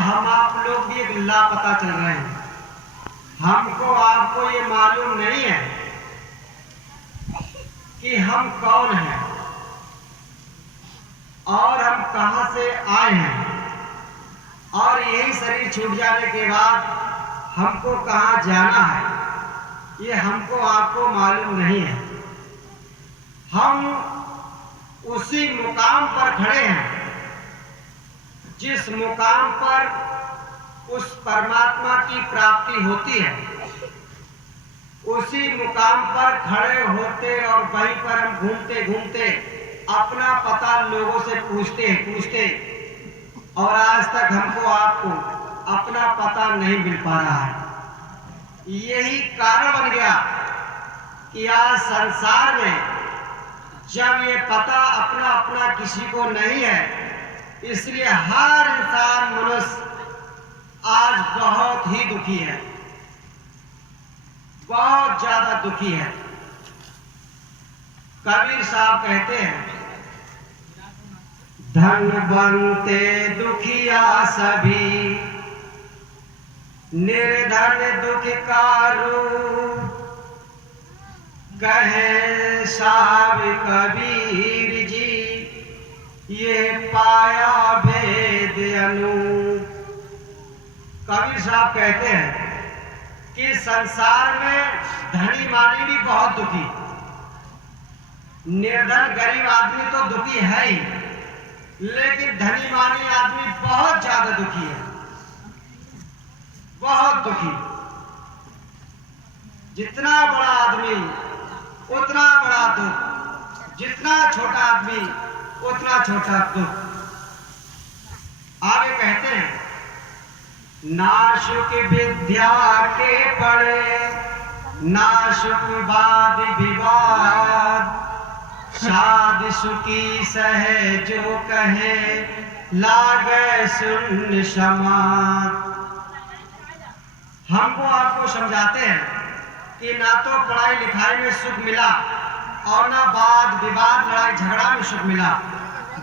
हम आप लोग भी एक लापता चल रहे हैं। हमको आपको ये मालूम नहीं है कि हम कौन हैं और हम कहां से आए हैं, और यही शरीर छूट जाने के बाद हमको कहां जाना है, ये हमको आपको मालूम नहीं है। हम उसी मुकाम पर खड़े हैं जिस मुकाम पर उस परमात्मा की प्राप्ति होती है। उसी मुकाम पर खड़े होते और वहीं पर हम घूमते घूमते अपना पता लोगों से पूछते और आज तक हमको आपको अपना पता नहीं मिल पा रहा है। यही कारण बन गया कि आज संसार में जब ये पता अपना अपना किसी को नहीं है, इसलिए हर इंसान मनुष्य आज बहुत ही दुखी है, बहुत ज्यादा दुखी है। कबीर साहब कहते हैं, धन बनते दुखिया सभी, निर्धन दुख का रूप, कहे साहब कबीर जी ये पाया भेद अनूप। कबीर साहब कहते हैं कि संसार में धनी मानी भी बहुत दुखी, निर्धन गरीब आदमी तो दुखी है ही, लेकिन धनी मानी आदमी बहुत ज्यादा दुखी है, बहुत दुखी। जितना बड़ा आदमी उतना बड़ा दुख, जितना छोटा आदमी उतना छोटा दुख। आगे कहते हैं, नाशुक विद्या के पढ़े, नाशुक वाद विवाद, साध सुखी सहे जो कहे, लागे सुन समाज। हमको आपको समझाते हैं कि ना तो पढ़ाई लिखाई में सुख मिला और ना वाद विवाद लड़ाई झगड़ा में सुख मिला।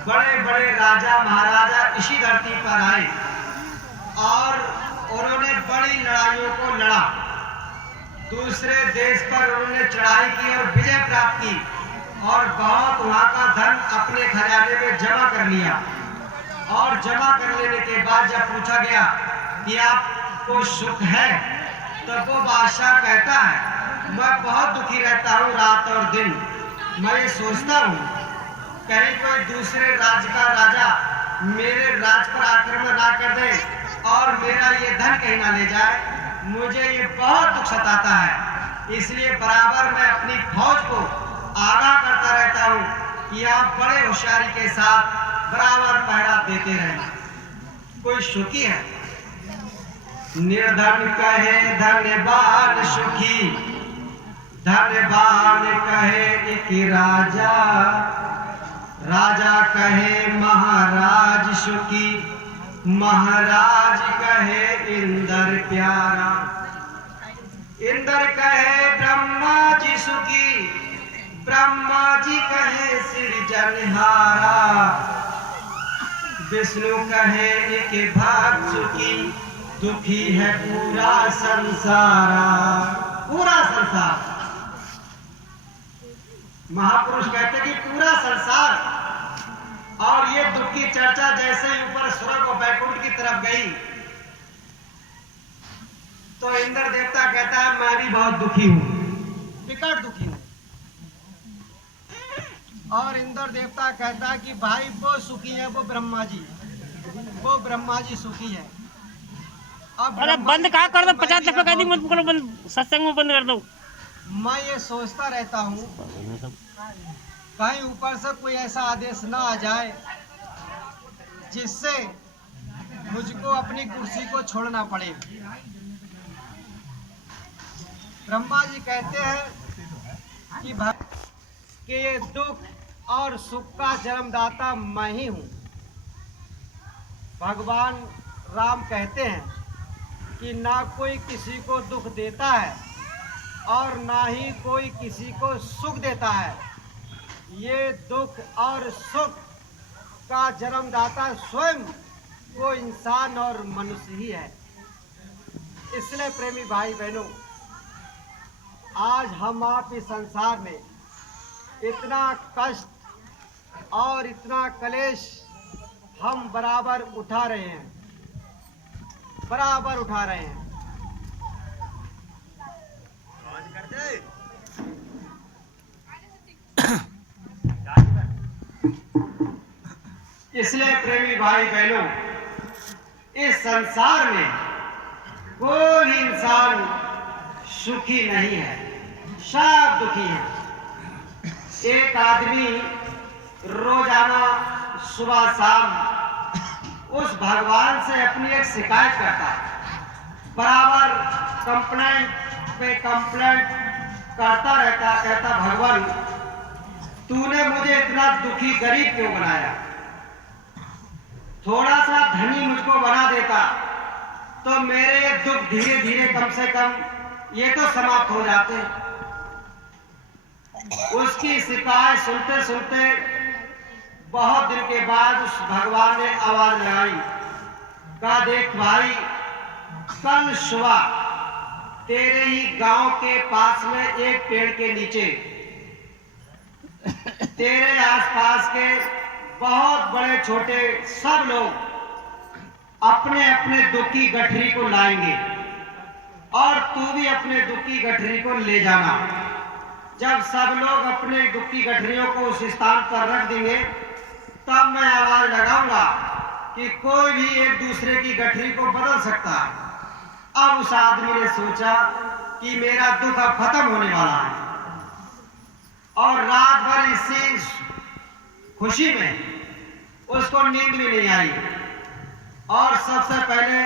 बड़े बड़े राजा महाराजा इसी धरती पर आए और उन्होंने बड़ी लड़ाइयों को लड़ा, दूसरे देश पर उन्होंने चढ़ाई की और विजय प्राप्त की और बहुत वहां का धन अपने खजाने में जमा कर लिया। और जमा कर लेने के बाद जब पूछा गया कि आपको सुख है, तब वो बादशाह कहता है, मैं बहुत दुखी रहता हूँ रात और दिन। मैं ये सोचता हूँ कहीं कोई दूसरे राज्य का राजा मेरे राज्य पर आक्रमण ना कर दे और मेरा ये धन कहीं ना ले जाए। मुझे ये बहुत दुख सताता है, इसलिए बराबर मैं अपनी फौज को आगाह करता रहता हूँ कि आप बड़े होशियारी के साथ बराबर पहरा देते रहें। कोई सुखी है? निर्धन कहे धनवान सुखी, धनवान कहे एक राजा, राजा कहे महाराज सुखी, महाराज कहे इंद्र प्यारा, इंद्र कहे ब्रह्मा जी सुखी, ब्रह्मा जी कहे सृजनहारा, विष्णु कहे एक भक्त सुखी, दुखी है पूरा संसार, पूरा संसार। महापुरुष कहते कि पूरा संसार। और ये दुख की चर्चा जैसे ही ऊपर स्वर्ग और बैकुंठ की तरफ गई तो इंद्र देवता कहता है, मैं भी बहुत दुखी हूं, विकट दुखी हूं। और इंद्र देवता कहता है कि भाई वो सुखी है, वो ब्रह्मा जी, वो ब्रह्मा जी सुखी है। अब अरे बंद कहाँ कर दो, 50 दफा कह दी मत पकड़ो, बंद सत्संग में बंद कर दो। मैं ये सोचता रहता हूँ कहीं ऊपर से कोई ऐसा आदेश ना आ जाए जिससे मुझको अपनी कुर्सी को छोड़ना पड़े। ब्रह्मा जी कहते हैं कि ये दुख और सुख का जन्मदाता मैं ही हूँ। भगवान राम कहते हैं कि ना कोई किसी को दुख देता है और ना ही कोई किसी को सुख देता है। ये दुख और सुख का जन्मदाता स्वयं वो इंसान और मनुष्य ही है। इसलिए प्रेमी भाई बहनों, आज हम आप इस संसार में इतना कष्ट और इतना कलेश हम बराबर उठा रहे हैं, बराबर उठा रहे हैं। इसलिए प्रेमी भाई बहनों, इस संसार में कोई इंसान सुखी नहीं है, सब दुखी है। एक आदमी रोजाना सुबह शाम उस भगवान से अपनी एक शिकायत करता है, बराबर कंप्लेंट पे कंप्लेंट करता रहता, कहता भगवान तूने मुझे इतना दुखी गरीब क्यों बनाया? थोड़ा सा धनी मुझको बना देता तो मेरे दुख धीरे धीरे कम से कम ये तो समाप्त हो जाते। उसकी शिकायत सुनते सुनते बहुत दिन के बाद उस भगवान ने आवाज लगाई, कहा देख भाई, कल सुबह तेरे ही गांव के पास में एक पेड़ के नीचे तेरे आसपास के बहुत बड़े छोटे सब लोग अपने अपने दुख की गठरी को लाएंगे और तू भी अपने दुख की गठरी को ले जाना। जब सब लोग अपने दुख की गठरियों को उस स्थान पर रख देंगे तब मैं आवाज लगाऊंगा कि कोई भी एक दूसरे की गठरी को बदल सकता है। अब उस आदमी ने सोचा कि मेरा दुख अब खत्म होने वाला है और रात भर इसी खुशी में उसको नींद भी नहीं आई और सबसे पहले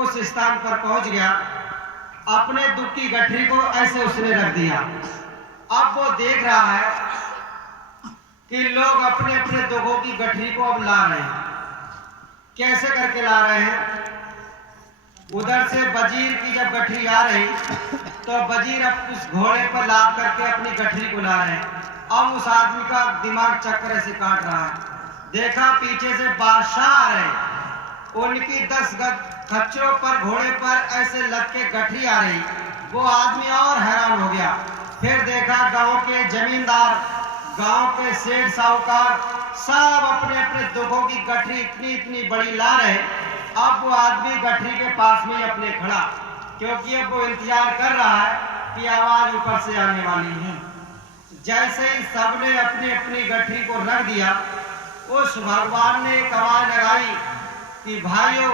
उस स्थान पर पहुंच गया। अपने दुख की गठरी को ऐसे उसने रख दिया। अब वो देख रहा है कि लोग अपने अपने दुखों की गठरी को अब ला रहे हैं। कैसे करके ला रहे हैं? उधर से वजीर की जब गठरी आ रही तो वजीर अब उस घोड़े पर लाद करके अपनी गठरी को ला रहे हैं। अब उस आदमी का दिमाग चक्कर ऐसे काट रहा है। देखा पीछे से बादशाह आ रहे, उनकी 10 खच्चरों पर घोड़े पर ऐसे लग के गठरी आ रही। वो आदमी और हैरान हो गया। फिर देखा गांव के जमींदार, गांव के सेठ साहूकार सब अपने अपने दुखों की गठरी इतनी इतनी बड़ी ला रहे। अब वो आदमी गठरी के पास में ही अपने खड़ा, क्योंकि अब वो इंतजार कर रहा है कि आवाज ऊपर से आने वाली है। जैसे ही सबने अपनी अपनी गठरी को रख दिया, उस भगवान ने एक आवाज लगाई कि भाइयों,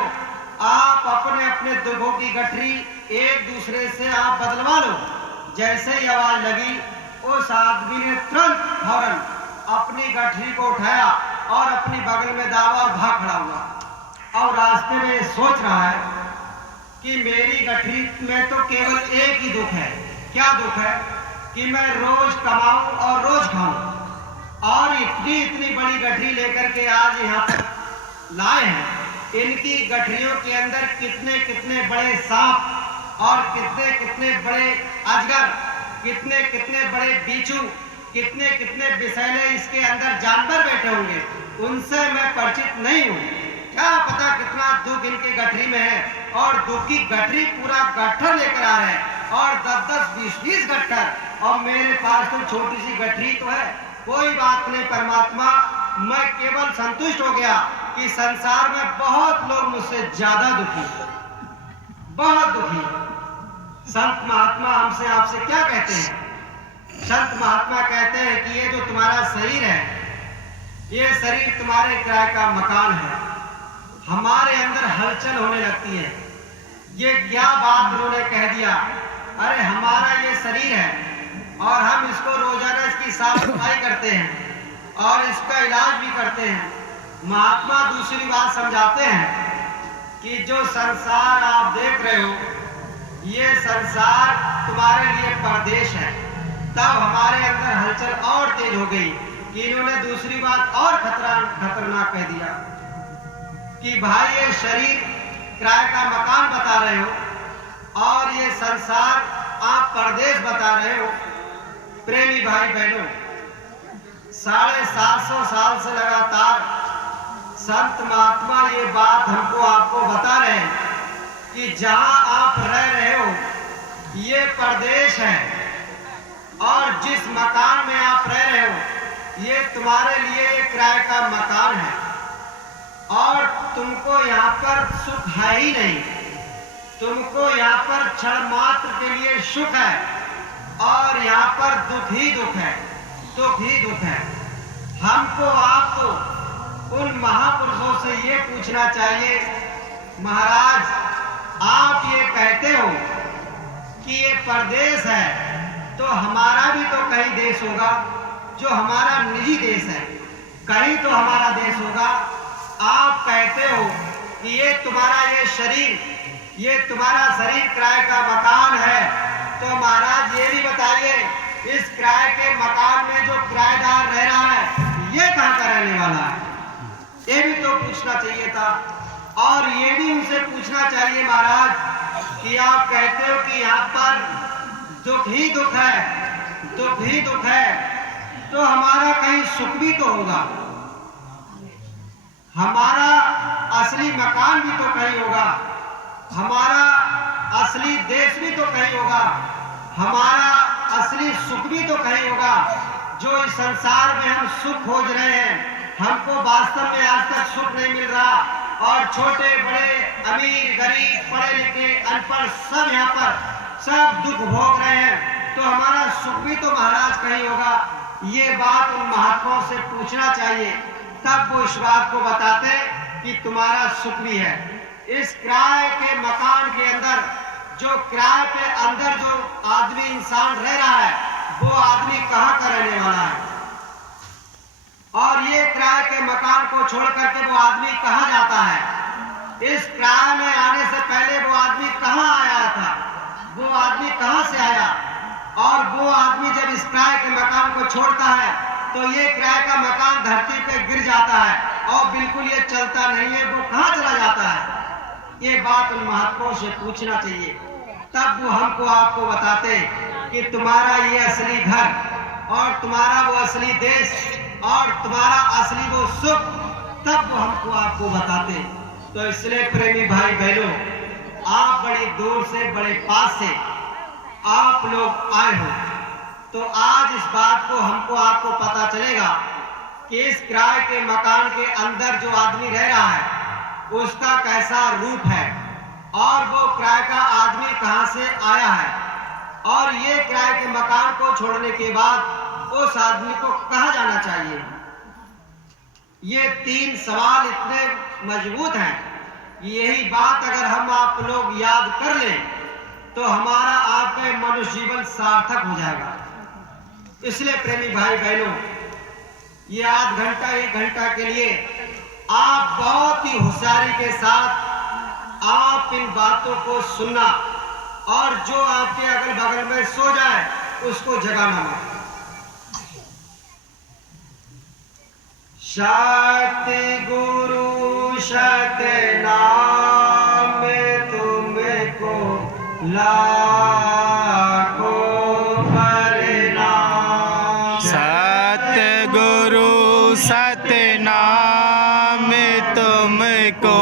आप अपने अपने दुखों की गठरी एक दूसरे से आप बदलवा लो। जैसे ही आवाज लगी, उस आदमी ने तुरंत फौरन अपनी गठरी को उठाया और अपनी बगल में दावा और भाग खड़ा हुआ। और रास्ते में सोच रहा है कि मेरी गठरी में तो केवल एक ही दुख है। क्या दुख है? कि मैं रोज कमाऊं और रोज खाऊं, और इतनी इतनी बड़ी गठरी लेकर के आज यहाँ पर लाए हैं। इनकी गठरियों के अंदर कितने कितने बड़े सांप और कितने कितने बड़े अजगर, कितने कितने बड़े बिच्छू, कितने कितने विषैले इसके अंदर जानवर बैठे होंगे, उनसे मैं परिचित नहीं हूँ। क्या पता कितना दुख इनके गठरी में है। और दुख की गठरी पूरा गट्ठर लेकर आ रहे हैं और 10-10, 20-20 गट्ठर, और मेरे पास तो छोटी सी गठरी तो है। कोई बात नहीं परमात्मा, मैं केवल संतुष्ट हो गया कि संसार में बहुत लोग मुझसे ज्यादा दुखी, बहुत दुखी। संत महात्मा हमसे आपसे क्या कहते हैं? संत महात्मा कहते हैं कि ये जो तुम्हारा शरीर है, ये शरीर तुम्हारे किराए का मकान है। हमारे अंदर हलचल होने लगती है। ये क्या बात उन्होंने कह दिया? अरे हमारा ये शरीर है और हम इसको रोजाना इसकी साफ सफाई करते हैं और इसका इलाज भी करते हैं। महात्मा दूसरी बात समझाते हैं कि जो संसार आप देख रहे हो, ये संसार तुम्हारे लिए परदेश है। तब हमारे अंदर हलचल और तेज हो गई कि इन्होंने दूसरी बात और खतरनाक कह दिया कि भाई ये शरीर किराए का मकान बता रहे हो और ये संसार आप परदेश बता रहे हो। प्रेमी भाई बहनों, 750 साल से लगातार संत महात्मा ये बात हमको आपको बता रहे हैं कि जहां आप रह रहे हो ये परदेश है और जिस मकान में आप रह रहे हो ये तुम्हारे लिए एक किराए का मकान है और तुमको यहाँ पर सुख है ही नहीं। तुमको यहाँ पर क्षण मात्र के लिए सुख है और यहाँ पर दुख ही दुख है, दुख ही दुख है। हमको आपको उन महापुरुषों से ये पूछना चाहिए, महाराज आप ये कहते हो कि ये परदेश है तो हमारा भी तो कहीं देश होगा जो हमारा निजी देश है, कहीं तो हमारा देश होगा। आप कहते हो कि ये तुम्हारा ये तुम्हारा शरीर किराए का मकान है, तो महाराज ये भी बताइए इस किराए के मकान में जो किराएदार रह रहा है ये कहाँ का रहने वाला है? ये भी तो पूछना चाहिए था। और ये भी उनसे पूछना चाहिए महाराज कि आप कहते हो कि यहाँ पर दुख ही दुख है, दुख ही दुख है, तो हमारा कहीं सुख भी तो होगा, हमारा असली मकान भी तो कहीं होगा, हमारा असली देश भी तो कहीं होगा, हमारा असली सुख भी तो कहीं होगा। जो इस संसार में हम सुख खोज रहे हैं, हमको वास्तव में आज तक सुख नहीं मिल रहा और छोटे बड़े अमीर गरीब पढ़े लिखे अनपढ़ सब यहाँ पर सब दुख भोग रहे हैं, तो हमारा सुख भी तो महाराज कहीं होगा। ये बात उन महात्माओं से पूछना चाहिए, तब वो इस बात को बताते कि तुम्हारा सुख भी है। इस किराए के मकान के अंदर जो किराए पे अंदर जो आदमी इंसान रह रहा है वो आदमी कहाँ का रहने वाला है, और ये किराए के मकान को छोड़ करके वो आदमी कहाँ जाता है? इस किराए में आने से पहले वो आदमी कहाँ आया था, वो आदमी कहाँ से आया? और वो आदमी जब इस किराए के मकान को छोड़ता है तो ये किराए का मकान धरती पे गिर जाता है और बिल्कुल ये चलता नहीं है, वो कहाँ चला जाता है? ये बात उन महात्माओं से पूछना चाहिए, तब वो हमको आपको बताते कि तुम्हारा ये असली घर और तुम्हारा वो असली देश और तुम्हारा असली वो सुख, तब वो हमको आपको बताते। तो इसलिए प्रेमी भाई बहनों, आप बड़ी दूर से बड़े पास से आप लोग आए हो, तो आज इस बात को हमको आपको पता चलेगा कि इस किराए के मकान के अंदर जो आदमी रह रहा है उसका कैसा रूप है और वो किराए का आदमी कहां से आया है, और ये किराए के मकान को छोड़ने के बाद उस आदमी को कहां जाना चाहिए। ये तीन सवाल इतने मजबूत हैं, यही बात अगर हम आप लोग याद कर लें तो हमारा आपका मनुष्य जीवन सार्थक हो जाएगा। इसलिए प्रेमी भाई बहनों, ये आध घंटा एक घंटा के लिए आप बहुत ही होशियारी के साथ आप इन बातों को सुनना, और जो आपके अगल बगल में सो जाए उसको जगाना मत। शक्ति गुरु शक्ति नाम तुमको लाखों प्रणाम। सतगुरु सतनाम तुमको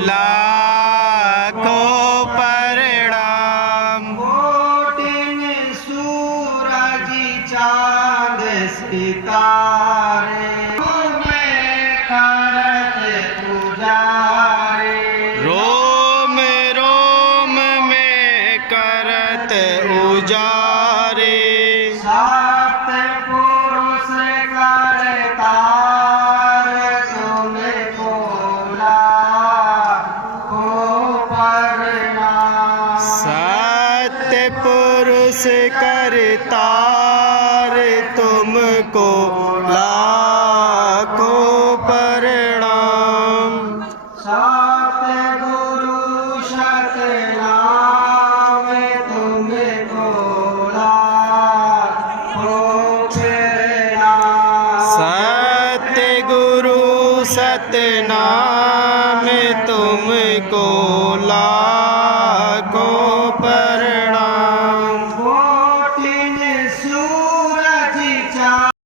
लाखों प्रणाम। कोटिन सूरज चांद सितारे रोम रोम में करत उजारे। सतपुरुष करतार तुमको लाखों प्रणाम। सतपुरुष करतार तुमको लाखों प्रणाम। सतगुरु सतनाम तुमको लाखों प्रणाम। सतगुरु सतनाम